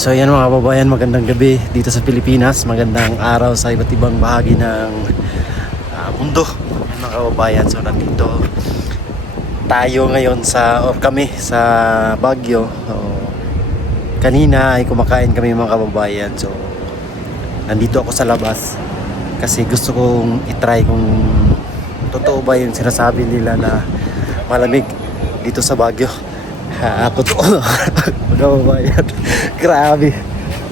So yan mga kababayan, magandang gabi dito sa Pilipinas. Magandang araw sa iba't ibang bahagi ng mundo mga kababayan. So nandito tayo ngayon kami sa Baguio. So, kanina ay kumakain kami mga kababayan. So nandito ako sa labas kasi gusto kong itry kung totoo ba yung sinasabi nila na malamig dito sa Baguio. Totoo mga kababayan. Grabe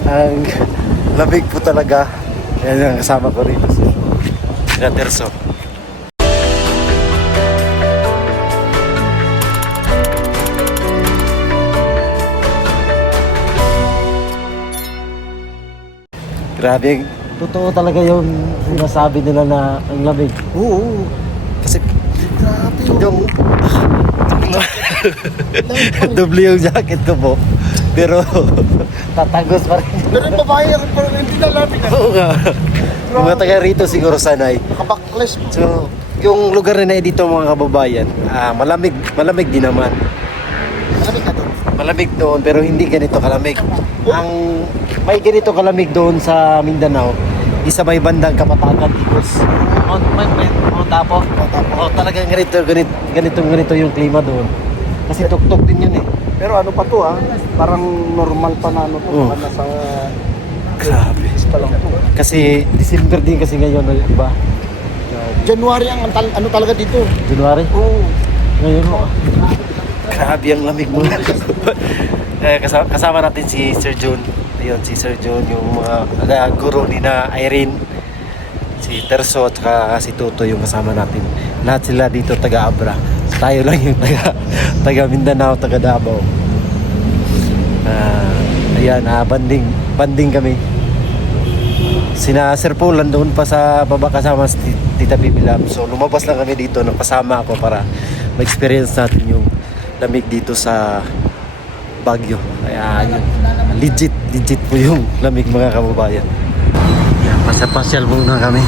ang lamig po talaga. Yan ang kasama ko rito si Terso. Grabe, totoo talaga yung sinasabi nila na ang lamig. Oo. Kasi grabe yung doble yung jacket ko po. Pero tatagos pa rin. Pero yung babae ako parang hindi na lamig. Oo nga. Mga taga rito siguro sanay. Nakabackless mo. So, yung lugar na dito mga kababayan, malamig din naman. Malamig ka doon. Malamig doon pero hindi ganito kalamig. Ang may ganito kalamig doon sa Mindanao, isa may bandang Kapatagan, Igos. Mount Apo. Oh, talagang ganito yung klima doon. Kasi tuktok din yun eh. Pero ano pa to parang normal pa na ano to. Oh. Baka nasa Grabe. pa lang to. Kasi December din kasi ngayon, diba? January ang ano talaga dito. January? Oo. Ngayon mo. Grabe ang lamig mo. Kasama natin si Sir John. Ayun, si Sir John, yung mga guro ni na Irene, si Terso at saka si Toto yung kasama natin. Lahat sila dito taga-Abra. So, tayo lang yung taga Mindanao, taga Davao. Ayan, banding kami. Sina Sir Paul doon pa sa baba kasama si Tita Bibilab. So lumabas lang kami dito, nagpasama ako para ma-experience natin yung lamig dito sa Baguio. Kaya yun, legit po yung lamig mga kababayan. Yan, pasyal muna kami.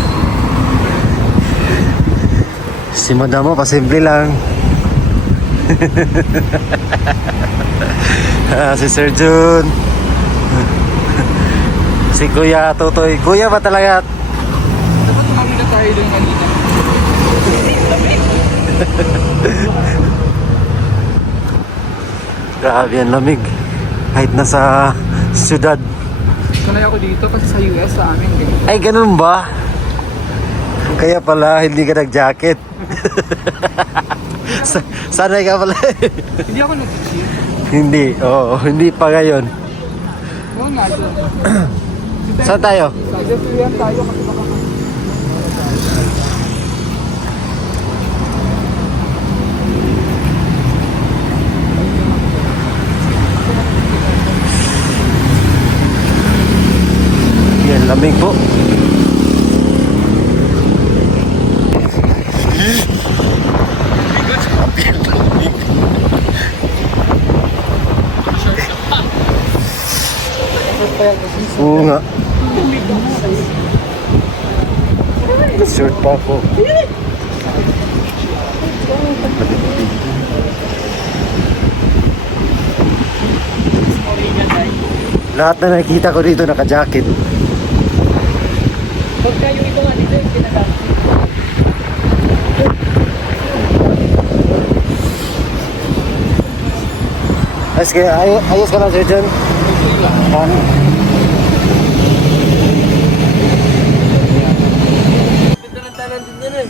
Si Madam mo, pasimple lang. Si Sir Jun. Si Kuya Totoy. Kuya ba talaga? Dapat tumawid na tayo doon kanina. Grabe ang lamig. Kahit nasa syudad. Sanay ako dito kasi sa US sa amin. Ay, ganun ba? Kaya pala hindi ka nag-jacket. Sanay ka pala. Hindi ako nag-chill. Hindi, oo, hindi pa ngayon. Oo nga doon. Saan tayo? Sa Jeffrey tayo kasi baka Yan, lamig po. Oo nga. Short pa ako. Lahat na nakikita ko dito naka-jacket. pagka yung ito nga dito yung pinagamit. Ayos ka na, Sir John? Pintarantanan din yan eh.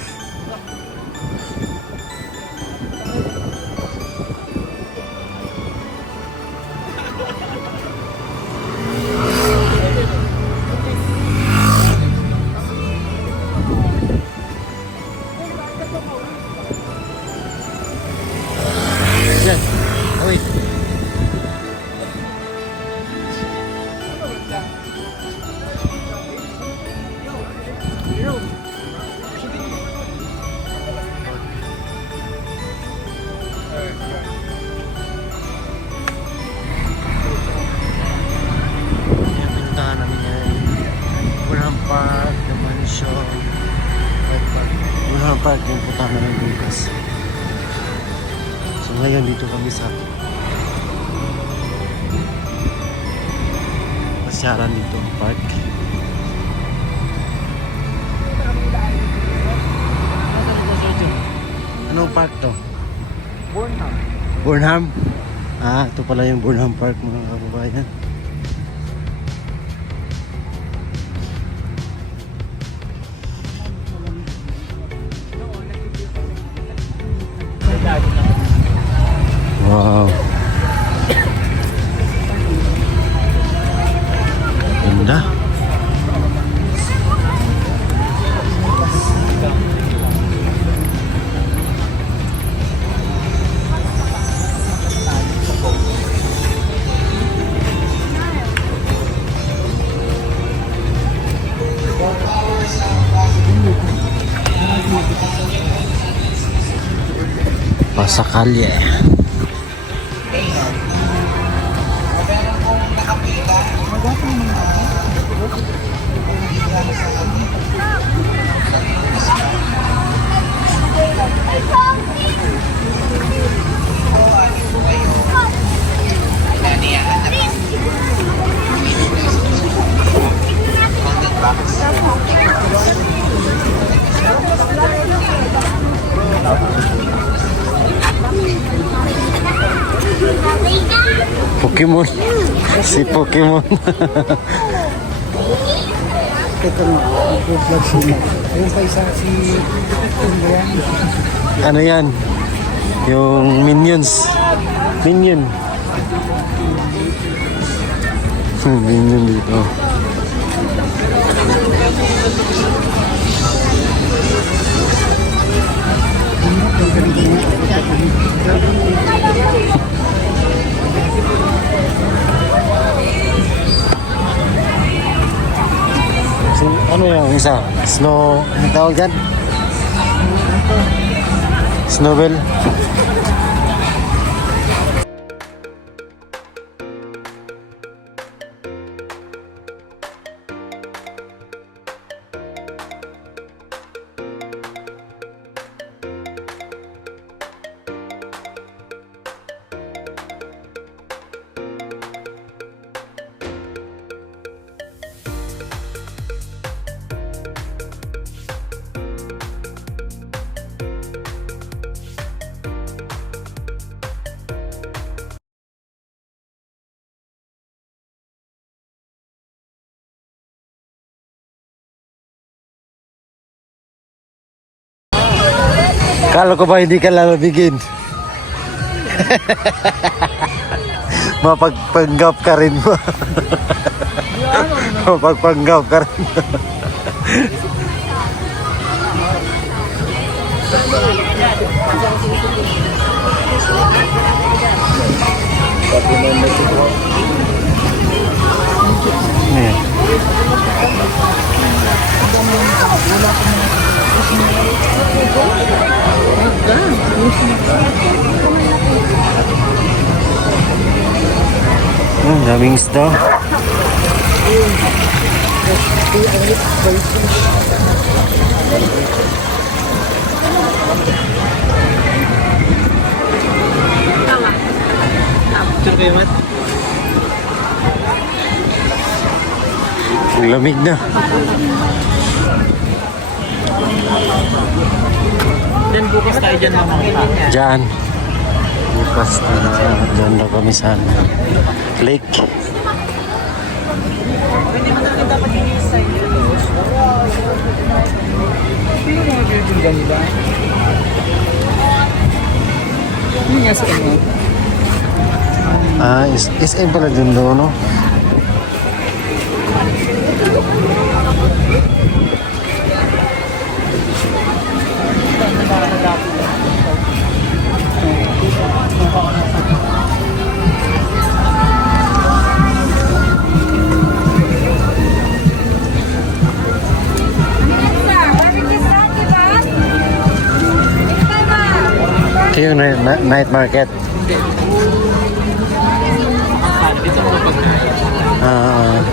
Yan. Wait. Park yung putana ng Lucas. So ngayon dito kami sa pasyalan dito, park. Anong park to? Burnham. Burnham? Ah, ito pala yung Burnham Park, mga kababayan. Wow. Ganda. Pasakalye. Pokemon. Si Pokemon. Ito na, good vlog sila. Ayun pa isa si Ano yan? Yung Minions. Minion. Minion dito. So, ano yung isa? Snow, ano tawag dyan? Snowbell. Kala ko ba hindi ka lalabigin? Mapagpanggap ka rin mo. Mapagpanggap ka rin. Daming isda. Ang lamig na. Then bukas tayo dyan mamangka. Diyan. Bukas na dyan na kami sa lake. Hindi mo talaga dapat i-design yun. Sino mga building ganila? Hindi nga sa ano. Ah, SM pala dun doon, no? Ito yung night market. Dito mo pagkain.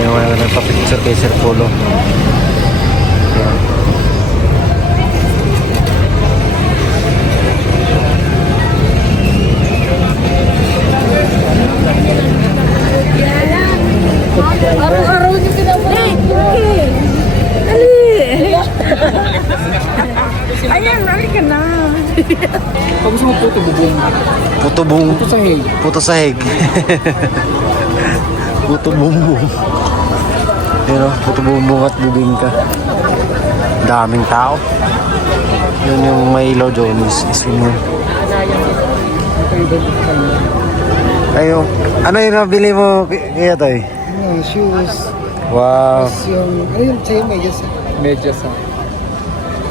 Yung mga nagpa-picture kay Sir Polo. Pag gusto mo puto, bubong. Puto bung... Puto sa hay. Puto sahig. Puto bumbong. Yun o, puto bumbong at bibingka. Daming tao. Yun yung may ilaw doon is yun. Ayun. Ano yung nabili mo kaya tayo? Shoes. Wow. Tapos yung, ano yung sa'yo, medyas? Medyas ha.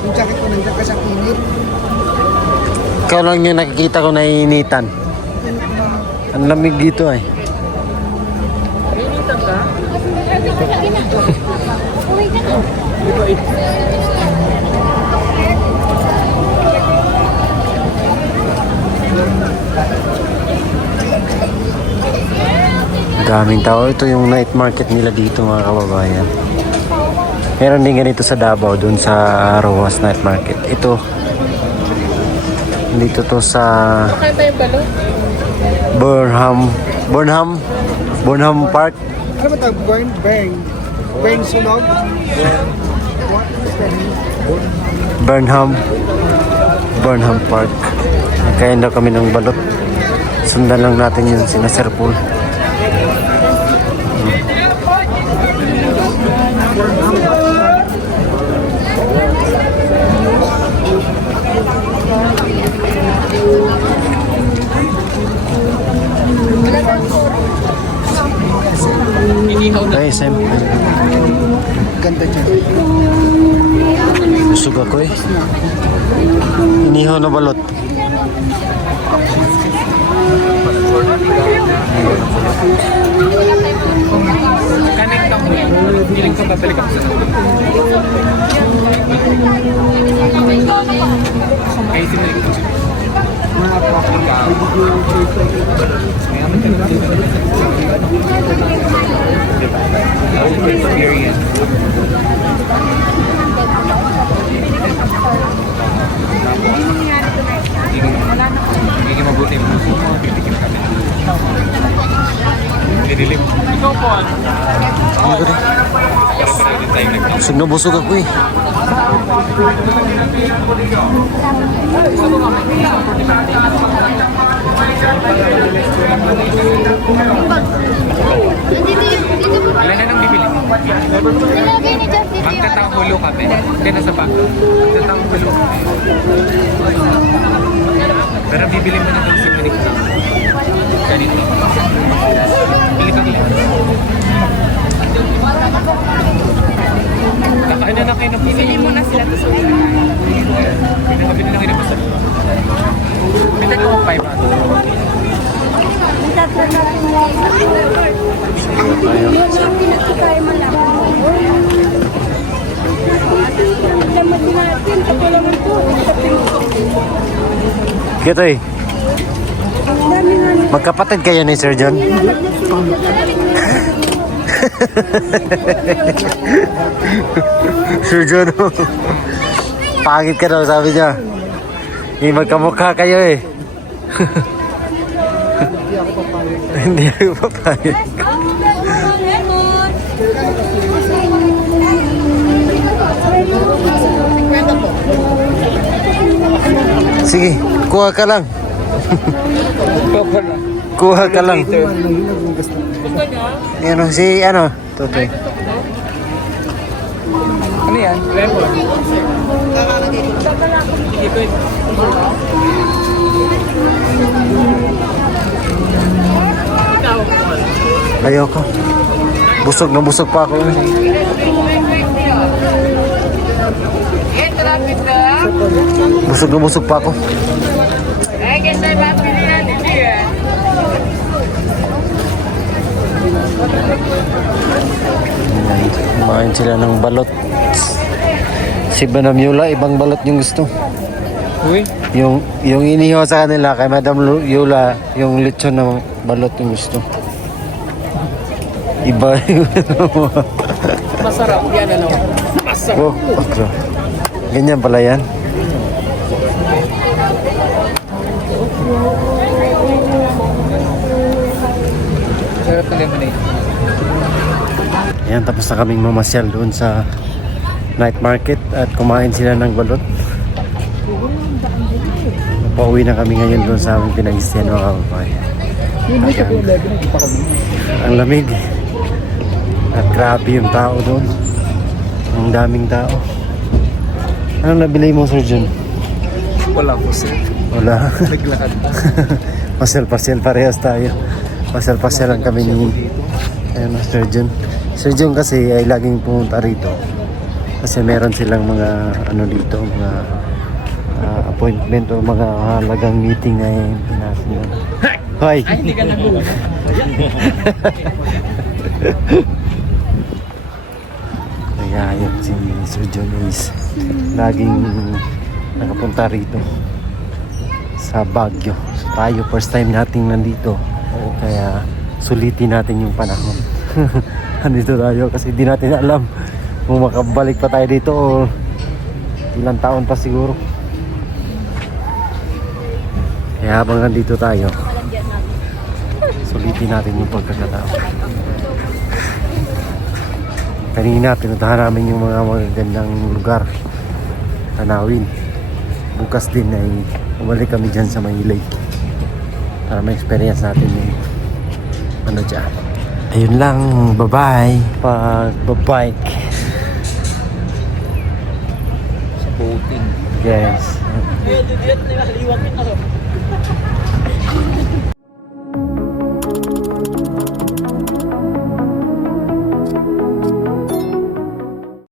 Yung jacket ko nandiyan ka sa pinit. Ikaw lang yung nakikita ko naiinitan. Ang lamig dito eh. Nainitan ka? Daming tao. Ito yung night market nila dito mga kababayan. Meron din ganito sa Davao, dun sa Rojas Night Market. Ito. Dito to sa Kaya tayo balo? Burnham Park. Ano ba tawag? Bang sunog? Burnham Park. Nagkain daw kami ng balot. Sundan lang natin yun sina Sir Paul. Ay, Sam. Ganda dyan. Busog ako eh. Inihaw na balot. Connect ako. Feeling ko babalik ako sa ay, sinalik ko. Experience. Hindi mabuti yung puso mo, titigil kami. Dinilim. Ikaw po, ano? Para tayo nag-count. Busog na busog ako eh. Ilan na nang bibili? Magkatang hulo kami. Kaya nasa bag. Magkatang hulo kami. Pero bibili mo na ng simulik na. Ganito. Bili ka nila. Kakain na kayo ng bibili mo na sila. Pinakabili na kayo ng masarap. Pinag ko 500. Kito eh. Magkapatid kayo ni Sir John? Sir John, pangit ka daw sabi niya. Magkamukha kayo eh. Hindi ako papayag. Sige, kuha ka lang. Kuha ka lang. Ano, si ano? Totoy. Ano yan? Lemon. Ayoko. Busog na busog pa ako. Busog na busog pa ako. Kumain sila ng balot. Si Banamyula, ibang balot yung gusto. Uy. Yung inihaw sa kanila kay Madam Yula, yung lechon na balot yung gusto. Iba yung Masarap yan, ano? Masarap. oh, okay. Ganyan pala yan. Sarap na lemonade. Ayan, tapos na kaming mamasyal doon sa night market at kumain sila ng balot. Pauwi na kami ngayon doon sa aming pinag-istayan mga kababayan. Ang lamig. At grabe yung tao doon. Ang daming tao. Anong nabili mo, Sir John? Wala po sir. Wala. Naglakad pa. Pasel-pasel parehas tayo. Pasel-pasel lang kami ni Sir John. Sir John kasi ay laging pumunta rito. Kasi meron silang mga ano dito, mga appointment o mga halagang meeting na pinasin. Hoy! Ay, hindi ka nagulat. Kaya yun, si Sir John is laging nakapunta rito sa Baguio. So, tayo first time nating nandito. Kaya sulitin natin yung panahon. Nandito tayo kasi di natin alam kung makabalik pa tayo dito o ilang taon pa siguro. Kaya habang nandito tayo, sulitin natin yung pagkakataon. Kanina pinuntahan namin yung mga magagandang lugar, tanawin. Bukas din ay umalik kami dyan sa may lake para ma-experience natin yung ano dyan. Ayun lang, bye-bye. Pag-bike. Sa boating. Yes.